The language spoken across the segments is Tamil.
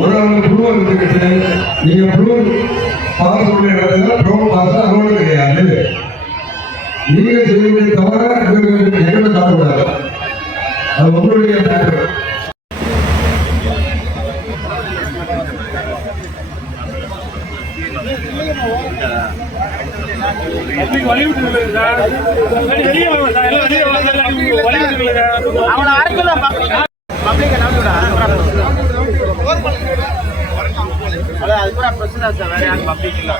ஒரு ஆள் புழு வந்துக்கிட்டு நீங்க புழு பாஸ் உள்ள இடத்துல ப்ரோ பாஸ் அலோடு கிடையாது. நீங்க செய்ய தவிர எங்களை காட்டக்கூடாது. அது உங்களுடைய மேட்டர். பிரச்சனை சார் வேற யாரும் பப்ளிக் இல்லை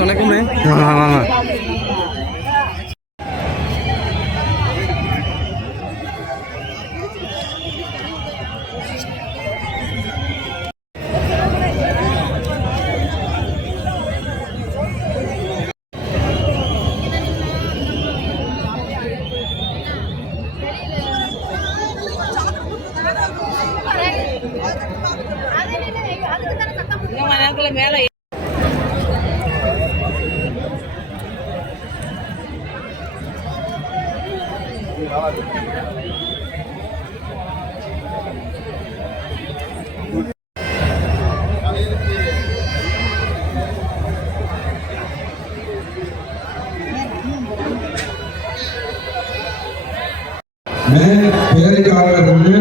வணக்கம்ண்ணே. மேல பேரைக்காரர்களுக்கு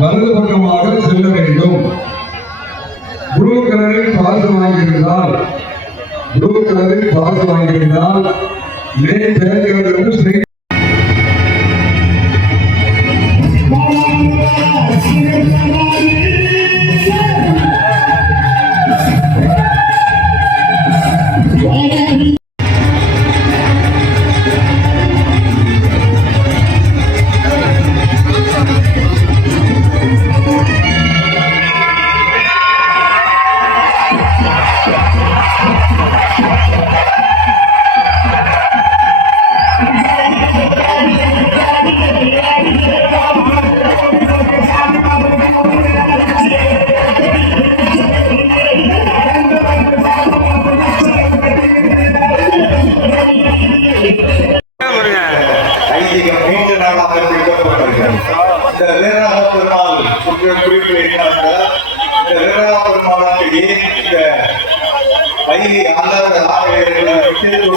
வலது பக்கமாக செல்ல வேண்டும். ப்ளூ கலரில் பாஸ் வாங்கியிருந்தால் பேரைக்காரர்களுக்கு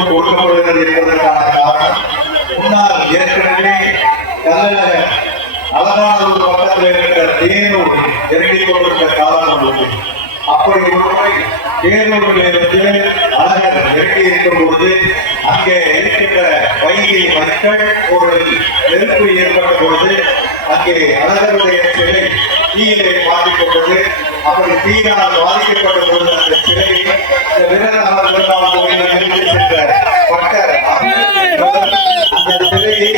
கொடுக்கப்படுகிறது என்பதற்கான காரணம் முன்னால் ஏற்கனவே அலங்காநல்லூர் பக்கத்தில் இருக்கிற தேனூர் இறங்கிக் கொண்டிருந்த காலம் உள்ளது. அப்படி ஒருமுறை தேனூரிலிருந்து அழகர் இறங்கி இருக்கும் பொழுது அங்கே இருக்கின்ற வைகை மக்கள் ஒரு நெருப்பு ஏற்பட்ட பொழுது அங்கே அழகருடைய சிலை தீயிலே பாதிக்கப்பட்டது. அப்படி தீயினால் பாதிக்கப்பட்ட பொழுது அந்த சிலையை வீரராக கோயிலில் சென்ற பட்டர் அந்த சிலையை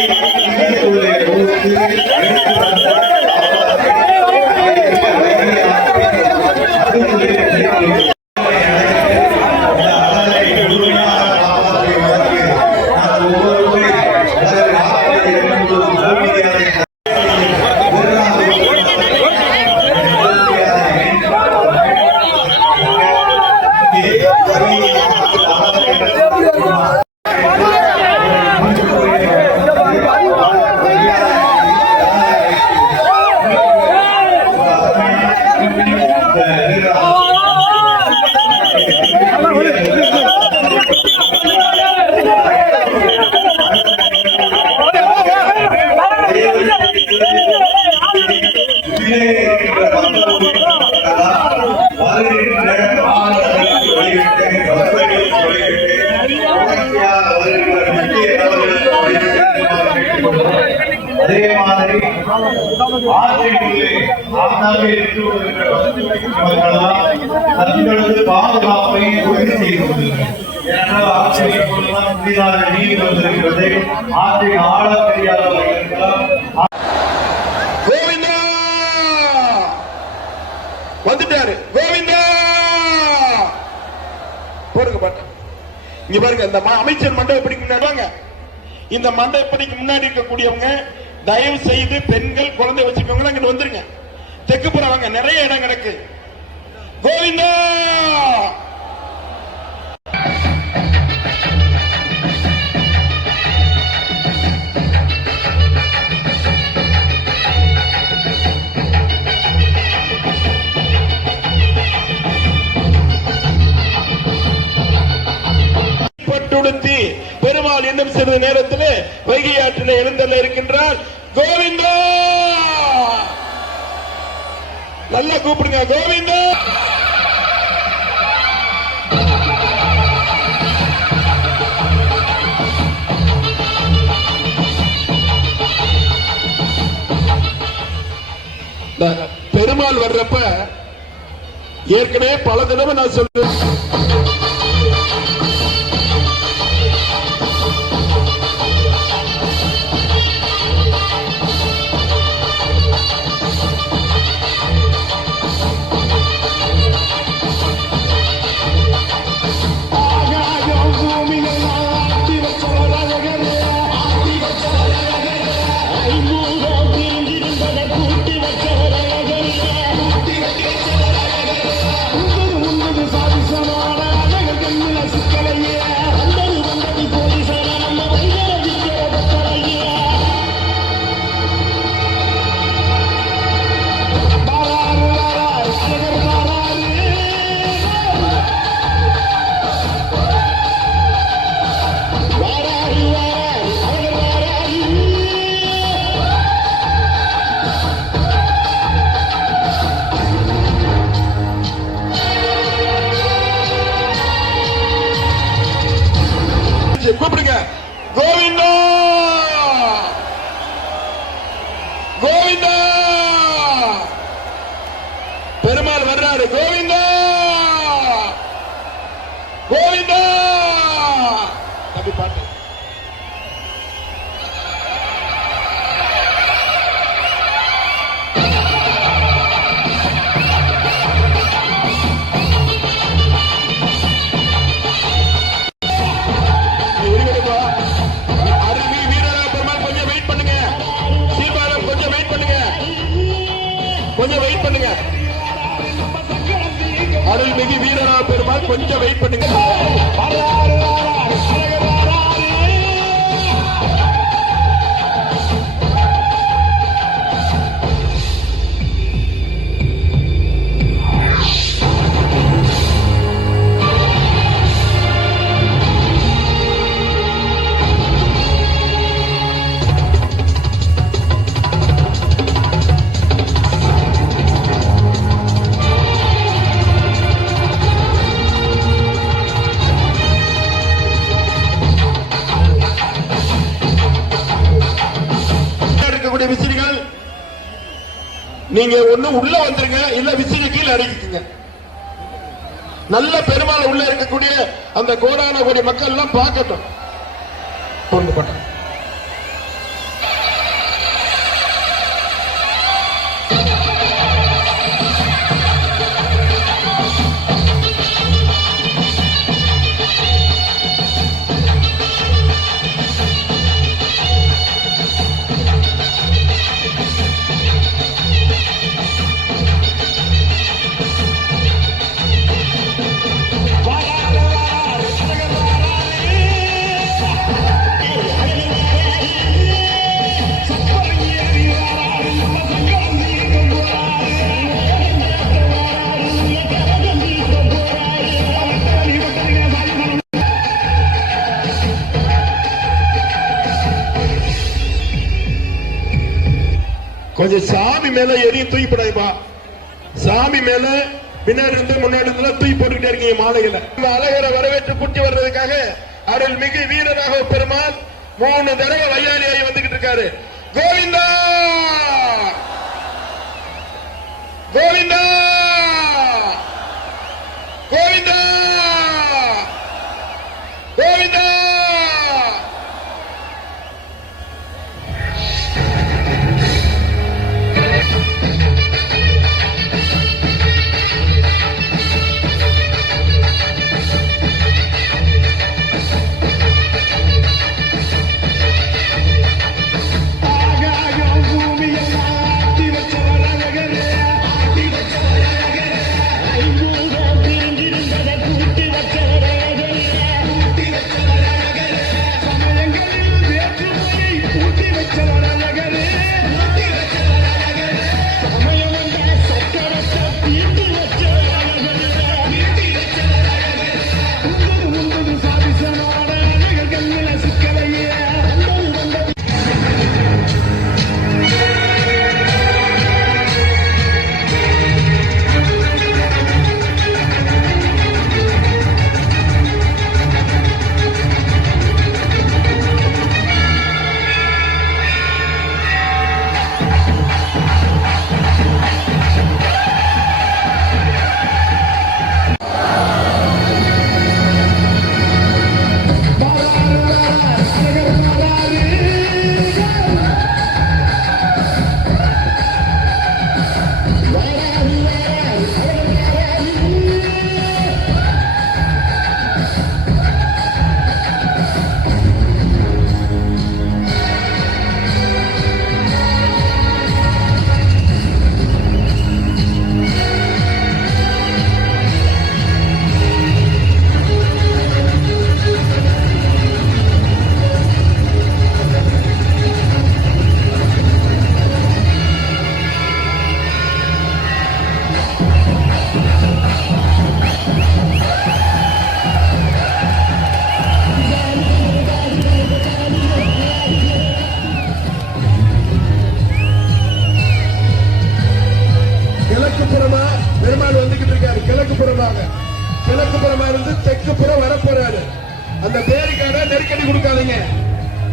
அதே மாதிரி தங்களது பாதுகாப்பை உறுதி செய்துள்ளனர். ஏனென்றால் ஆட்சியை போலதான் புதிதாக நீதி வந்திருக்கிறது. ஆற்றின் ஆழ தெரியாதவர்களுக்கெல்லாம் வந்துட்டாரு. கோவிந்தா போடுங்க பாட்டு. இங்க பாருங்க, இந்த அமைச்சர் மண்டபம் பிடிக்கும் இந்த மண்டபத்துக்கு முன்னாடி இருக்கக்கூடியவங்க தயவு செய்து பெண்கள் குழந்தை வச்சுக்கவங்க அங்க வந்துருங்க. தெற்கு புறவங்க நிறைய இடம் கிடக்கு. கோவிந்தா பட்டுடுத்தி பெருமாள் இன்னும் சிறிது நேரத்தில் வைகை ஆற்றில் எழுந்தள்ள இருக்கின்றார். கோவிந்தா நல்லா கூப்பிடுங்க. கோவிந்தா பெருமாள் வர்றப்ப ஏற்கனவே பல தடவை நான் சொல்றேன். கூப்பிடுங்க. கோவிந்தா கோவிந்தா பெருமாள் வர்றாரு. கோவிந்தா கோவிந்தா அப்படி பாட்டு. கொஞ்சம் வெயிட் பண்ணுங்க. அருள்மிகு வீரரா பெருமாள் கொஞ்சம் வெயிட் பண்ணுங்க. விசிறிகள் நீங்க ஒண்ணு உள்ள வந்துருங்க, இல்ல விசிறி கீழே அடக்கிக்குங்க. நல்ல பெருமாள் உள்ள இருக்கக்கூடிய அந்த கோடான கோடி மக்கள் எல்லாம் பார்க்கட்டும். பொருள்பட்ட கொஞ்சம் சாமி மேல எதையும் தூக்கிப்படாதுப்பா. சாமி மேல பின்னாடி இருந்து முன்னாடி இருந்து தூக்கி போட்டுக்கிட்டே இருக்கீங்க மாலைகளை. அழகரை வரவேற்று கூட்டி வர்றதுக்காக அருள்மிகு வீரராக பெருமாள் 3 தடவை வையாலியாகி வந்துகிட்டு இருக்காரு. கோவிந்தா கோவிந்தா கோவிந்தா கோவிந்தா.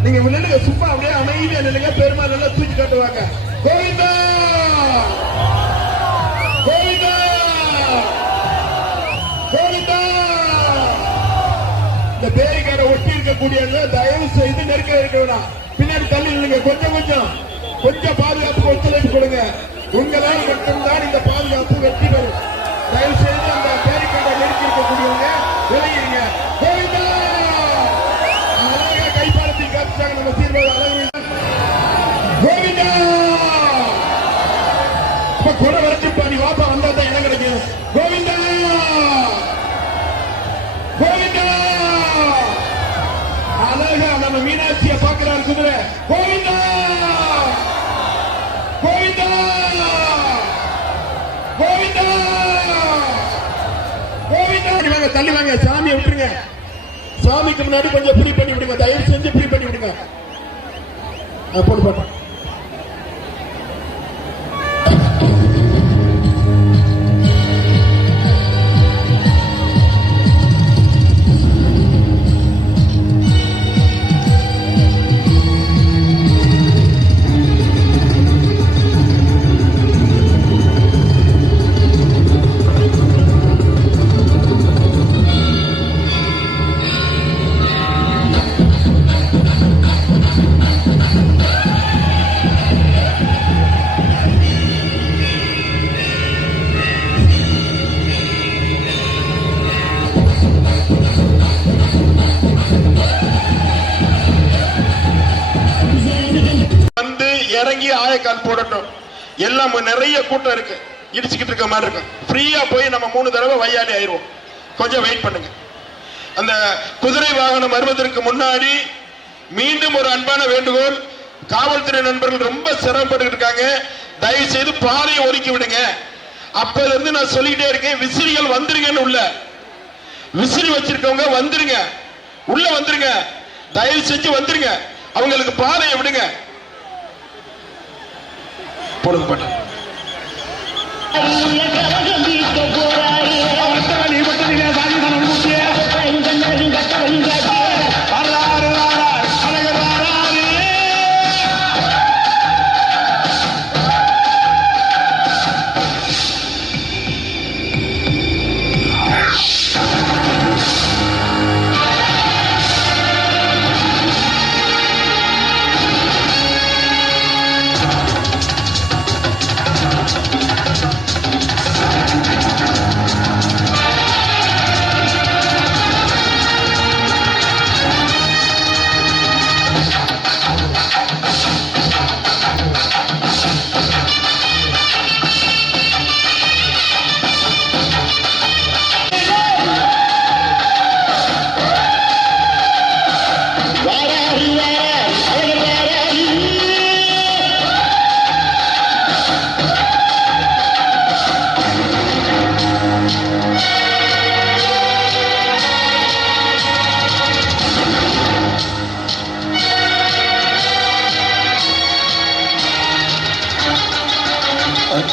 நீங்க நில்லுங்க, சும்மா அப்படியே அமைதியா நில்லுங்க. பெருமாள் நல்லா தூக்கி காட்டுவாங்க. கோவிந்தா கோவிந்தா கோவிந்தா. இந்த பேரிக்காரை ஒட்டி இருக்கக்கூடியவங்க தயவு செய்து நெருக்க இருக்க வேணாம். பின்னாடி தள்ளி நில்லுங்க. கொஞ்சம் பாதுகாப்புக்கு ஒத்துழைப்பு கொடுங்க. உங்களால் மட்டும்தான் இந்த பாதுகாப்பு வெற்றி பெறும். தயவு செய்து அந்த பேரிக்காரை நெருக்கி இருக்கக்கூடியவங்க விலகிருங்க. கோவிந்தா அழகா கைப்பாலத்தில் காமிச்சாங்க நம்ம சீர்வாழ அழகு. கோவிந்தா கொடை வரைச்சுப்பா, நீ வாப்பா, வந்தா தான் இடம் கிடைக்கும். கோவிந்தா கோவிந்தா. அழகா நம்ம மீனாட்சியை பார்க்கிறார் குதிரை. கோவிந்தா கோவிந்தா கோவிந்தா கோவிந்தா. தள்ளி வாங்க, சாமியை விட்டுருங்க. சாமிக்கு முன்னாடி கொஞ்சம் ஃப்ரீ பண்ணி விடுங்க. தயவு செஞ்சு ஃப்ரீ பண்ணி விடுங்க. போட்டு பாட்டேன். இறங்கி ஆயக்கால் போடட்டும். எல்லாம் நிறைய கூட்டம் இருக்கு, இடிச்சுக்கிட்டு இருக்க மாதிரி இருக்கு. ஃப்ரீயா போய் நம்ம 3 தடவை வையாலி ஆயிடுவோம். கொஞ்சம் வெயிட் பண்ணுங்க. அந்த குதிரை வாகனம் வருவதற்கு முன்னாடி மீண்டும் ஒரு அன்பான வேண்டுகோள். காவல்துறை நண்பர்கள் ரொம்ப சிரமப்பட்டு இருக்காங்க. தயவு செய்து பாதையை ஒதுக்கி விடுங்க. அப்பல இருந்து நான் சொல்லிக்கிட்டே இருக்கேன், விசிறிகள் வந்துருங்கன்னு. உள்ள விசிறி வச்சிருக்கவங்க வந்துருங்க, உள்ள வந்துருங்க. தயவு செஞ்சு வந்துருங்க. அவங்களுக்கு பாதையை விடுங்க. போடுங்க பாட்டு.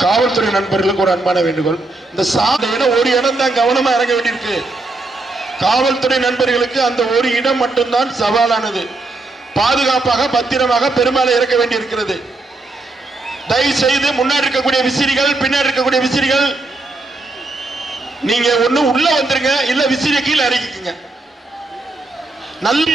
காவல்துறை நண்பர்களுக்கு ஒரு அன்பான வேண்டுகோள். இந்த சாலையில ஒரு இடம் தான் கவனமா இறங்க வேண்டியிருக்கு. காவல்துறை நண்பர்களுக்கு அந்த ஒரு இடம் மட்டும்தான் சவாலானது. பாதுகாப்பாக பத்திரமாக பெருமாளை இறக்க வேண்டியிருக்கிறது. தயவு செய்து முன்னாடி இருக்கக்கூடிய விசிறிகள், பின்னாடி இருக்கக்கூடிய விசிறிகள், நீங்க ஒண்ணு உள்ள வந்துருங்க, இல்ல விசிறிய கீழே இறக்கிக்குங்க. நல்ல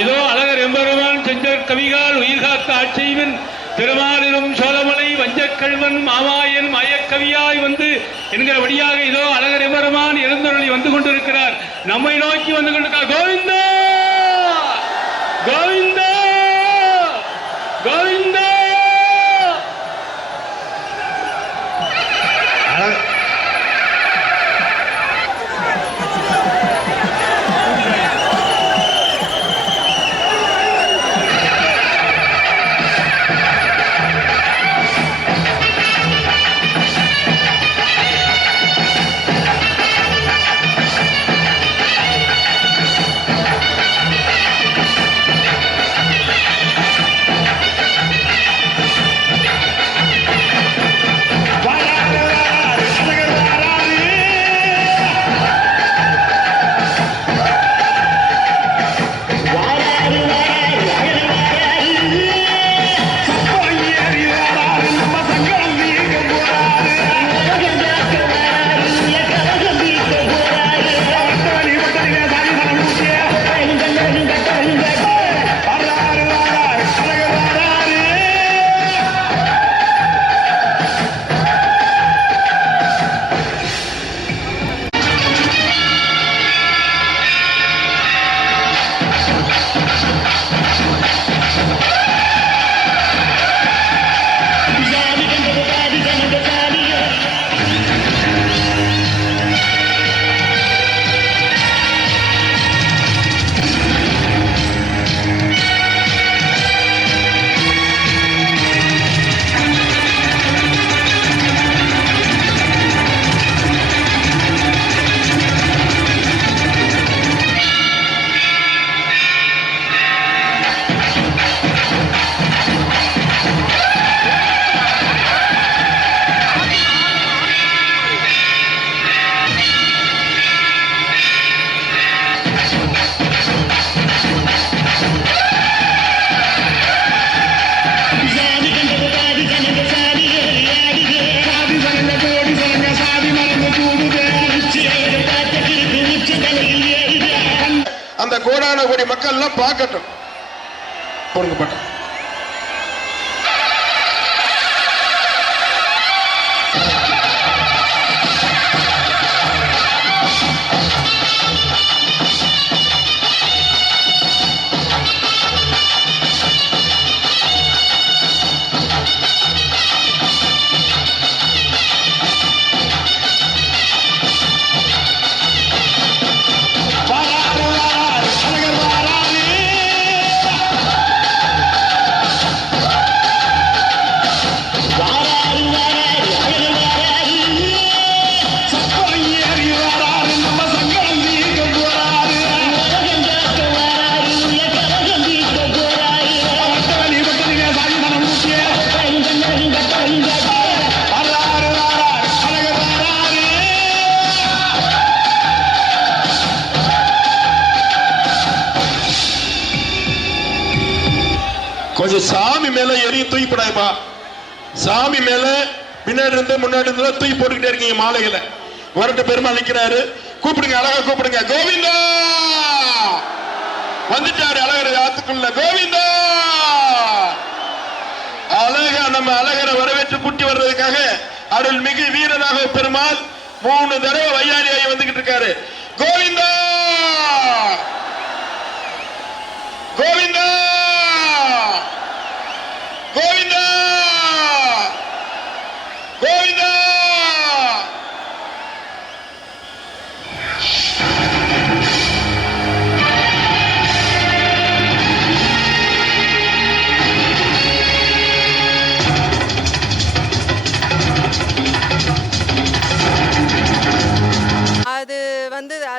இதோ அழகர் எம்பெருமான் செஞ்சற் கவிகால் உயிர்காக்க ஆட்செய்வன் திருமாலிலும் சோழமலை வஞ்சக்கல்வன் மாமாயன் மயக்கவியாய் வந்து என்கிற வழியாக இதோ அழகர் எம்பெருமான் எழுந்தருளி வந்து கொண்டிருக்கிறார். நம்மை நோக்கி வந்து கொண்டிருக்க கோவிந்தா கோவிந்தா கோவிந்தா. அந்த கோடான கோடி மக்கள் எல்லாம் பார்க்கட்டும். பொறுக்கப்பட்ட கொஞ்சம் சாமி மேல எரியும் தூய்ப்படாப்பா. சாமி மேல பின்னாடி இருந்து முன்னாடி இருந்து தூய் போட்டுக்கிட்டே இருக்கீங்க மாலைகளை. வரட்டு பெருமா நிக்கிறாரு, கூப்பிடுங்க, அழகா கூப்பிடுங்க. கோவிந்தா வந்துட்டாரு அழகர் ஆத்துக்குள்ள. கோவிந்தா அழகா நம்ம அழகரை வரவேற்று கூட்டி வர்றதுக்காக அருள்மிகு வீரராக பெருமாள் 3 தடவை வையாரியாகி வந்துகிட்டு இருக்காரு. கோவிந்தா கோவிந்தா கோவிந்தா கோவிந்தா.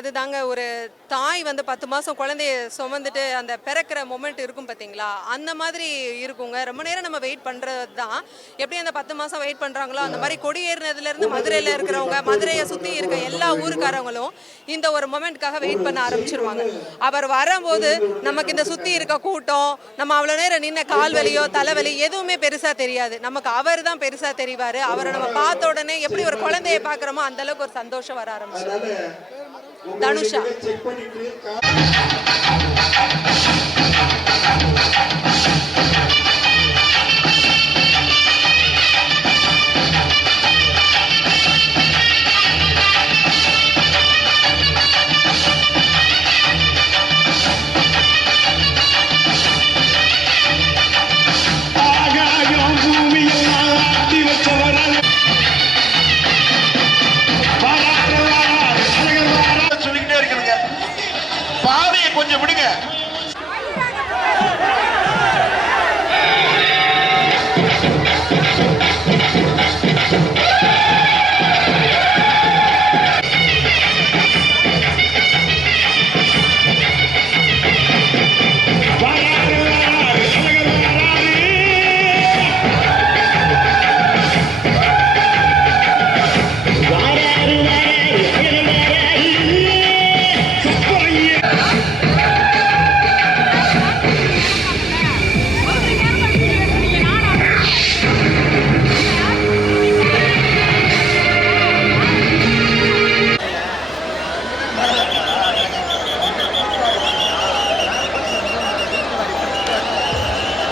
அதுதாங்க ஒரு தாய் வந்து 10 மாதம் குழந்தைய சுமந்துட்டு அந்த பிறக்கிற மொமெண்ட் இருக்கும் பார்த்தீங்களா, அந்த மாதிரி இருக்குங்க. ரொம்ப நேரம் நம்ம வெயிட் பண்ணுறது தான். எப்படி அந்த 10 மாதம் வெயிட் பண்ணுறாங்களோ அந்த மாதிரி கொடியேறினதுலேருந்து மதுரையில் இருக்கிறவங்க, மதுரையை சுற்றி இருக்க எல்லா ஊருக்காரங்களும் இந்த ஒரு மொமெண்ட்காக வெயிட் பண்ண ஆரம்பிச்சிருவாங்க. அவர் வரும்போது நமக்கு இந்த சுற்றி இருக்க கூட்டம், நம்ம அவ்வளோ நேரம் நின்ன கால் வலியோ தலைவலி எதுவுமே பெருசாக தெரியாது. நமக்கு அவர் தான் பெருசாக தெரிவார். அவரை நம்ம பார்த்த உடனே எப்படி ஒரு குழந்தைய பார்க்குறோமோ அந்தளவுக்கு ஒரு சந்தோஷம் வர ஆரம்பிச்சு. தனுஷா கொஞ்சம் விடுங்க.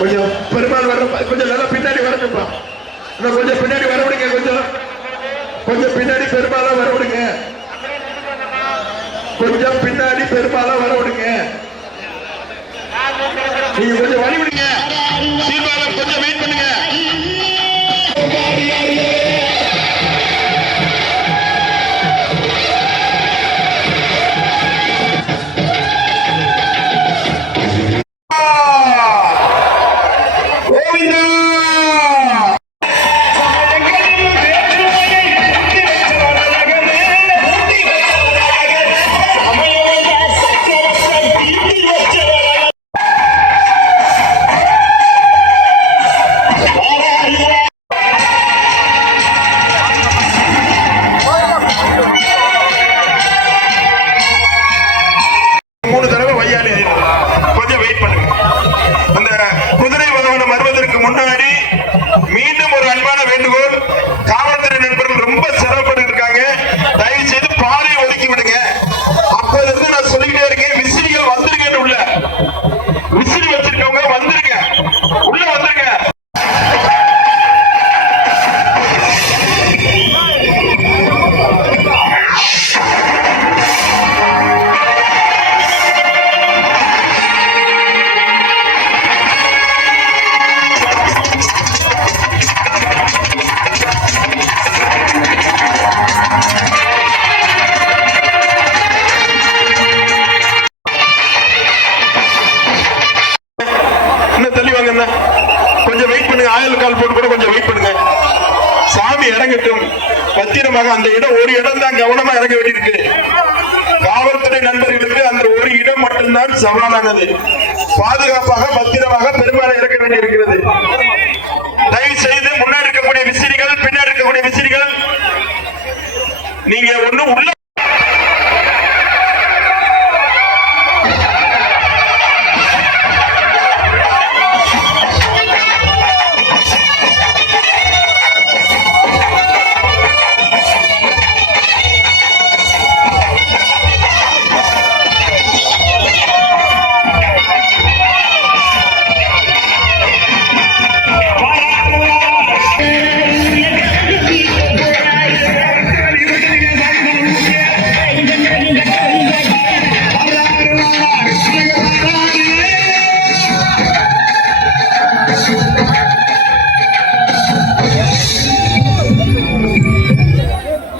கொஞ்சம் பெருமாள் வர கொஞ்சம் நல்லா பின்னாடி வரணும்பா. கொஞ்சம் பின்னாடி வர விடுங்க. கொஞ்சம் பின்னாடி பெருமாளா வர விடுங்க. கொஞ்சம் பின்னாடி பெருமாளா வர விடுங்க. நீங்க கொஞ்சம் வழி விடுங்க. சீர்வாழம் கொஞ்சம் வெயிட் பண்ணுங்க. மீண்டும் ஒரு அன்பான வேண்டுகோள், காவல்துறை நண்பர்கள் ரொம்ப சிரமப்பட்டு இருக்காங்க. தயவு செய்து பாதை ஒதுக்கி விடுங்க. அப்போது நான் சொல்லிக்கிட்டே இருக்கேன், விசிறிகள் வந்துருங்க. உள்ள விசிறி வச்சிருக்கவங்க வந்துருங்க, உள்ள வந்துருங்க. கொஞ்சம் வெயிட் பண்ணுங்க. ஆயுள் கால் போட்டு கூட கொஞ்சம் வெயிட் பண்ணுங்க. சாமி இறங்கட்டும் பத்திரமாக. அந்த இடம் ஒரு இடம் தான் கவனமா இறங்க வேண்டியிருக்கு. காவல்துறை நண்பர்களுக்கு அந்த ஒரு இடம் மட்டும்தான் சவாலானது. பாதுகாப்பாக பத்திரமாக பெருமாளை இறக்க வேண்டியிருக்கிறது. தயவு செய்து முன்னாடி இருக்கக்கூடிய விசிறிகள், பின்னாடி இருக்கக்கூடிய விசிறிகள், நீங்க ஒண்ணு உள்ள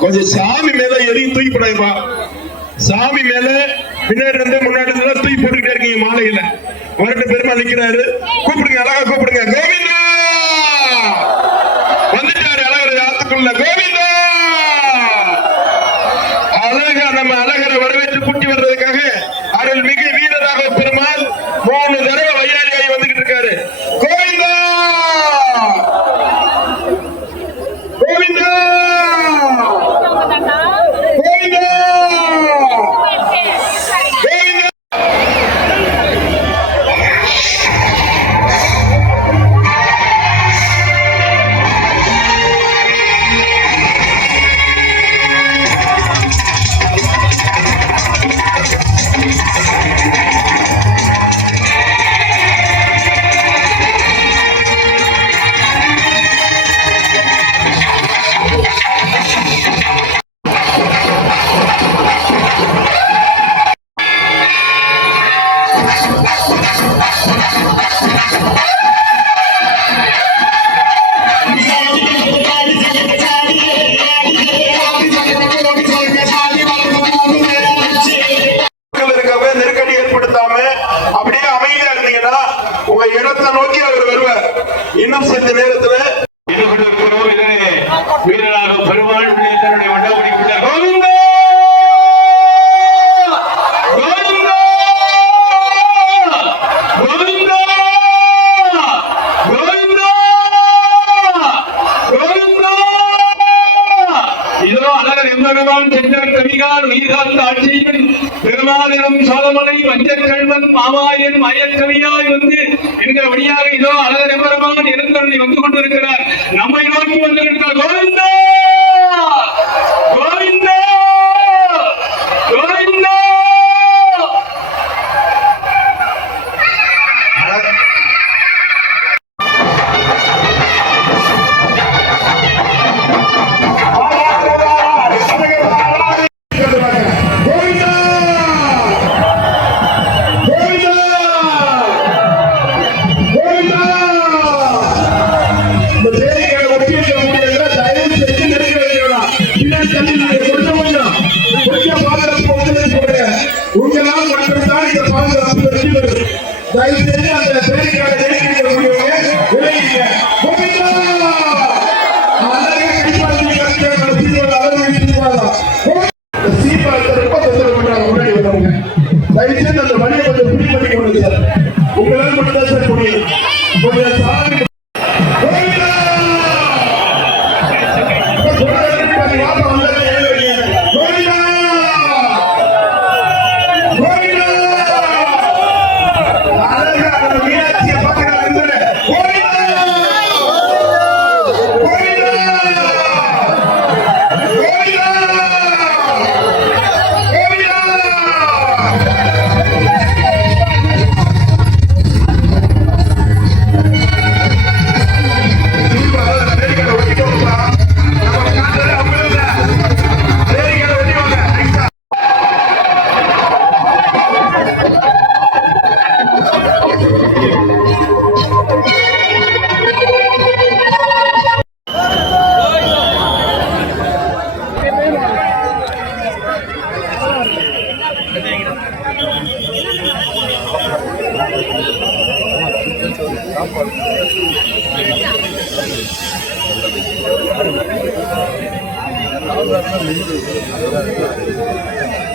கொஞ்சம் சாமி மேல எதையும் தூக்கி போடாதுப்பா. சாமி மேல பின்னாடி இருந்து முன்னாடி இருந்து தூக்கி போட்டுக்கிட்டே இருக்கீங்க. மாலையில வரட்டு பெருமாள் நிக்கிறாரு. கூப்பிடுங்க, அழகா கூப்பிடுங்க. கோவிந்தா வந்துட்டாரு. அழகர் ஆத்துக்குள்ள கோவிந்தா. அழகா நம்ம அழகரை வரவேற்று கூட்டி வர்றதுக்காக அருள் மிகு வீரராக பெருமாள் 3 தடவை வையாளியாகி வந்துகிட்டு இருக்காரு. கோவிந்தா கோவிந்தா. பொருட்படுத்தாம அப்படியே அமைதியா இருந்தீங்கன்னா உங்க இடத்தை நோக்கி அவர் வருவார். இன்னும் சிறிது நேரத்துல வீரராக பெருமாள் தன்னுடைய வண்டபடிக்குள்ள கோவிந்தா கோவிந்தா கோவிந்தா கோவிந்தா கோவிந்தா. இதோ அழகர் எம்பெருமான் சென்றன் கவிகார் நீர்காந்த ஆட்சியின் பெருமானிடம் சோழமலை வஞ்சக்கல்வன் மாமாயன் மயக்கவியாய் வந்து என்கிற வழியாக இதோ அழகர் எம்பெருமான் இறந்தவனை வந்து கொண்டிருக்கிறார். நம்மை நோக்கி வந்திருக்கிறார். கோவிந்தா கோவிந்தா கோவிந்தா. உங்களால் மட்டும்தான் இந்த பாதுகாப்பு வெற்றி பெறும். தயவு செய்து அந்த பேருக்கான விலகிங்க. தயவுசெய்து அந்த வழியை கொஞ்சம் பிடி பண்ணி கொண்டு சார். உங்களால் மட்டும்தான் சார் முடியும். கொஞ்சம் சாமி Gracias.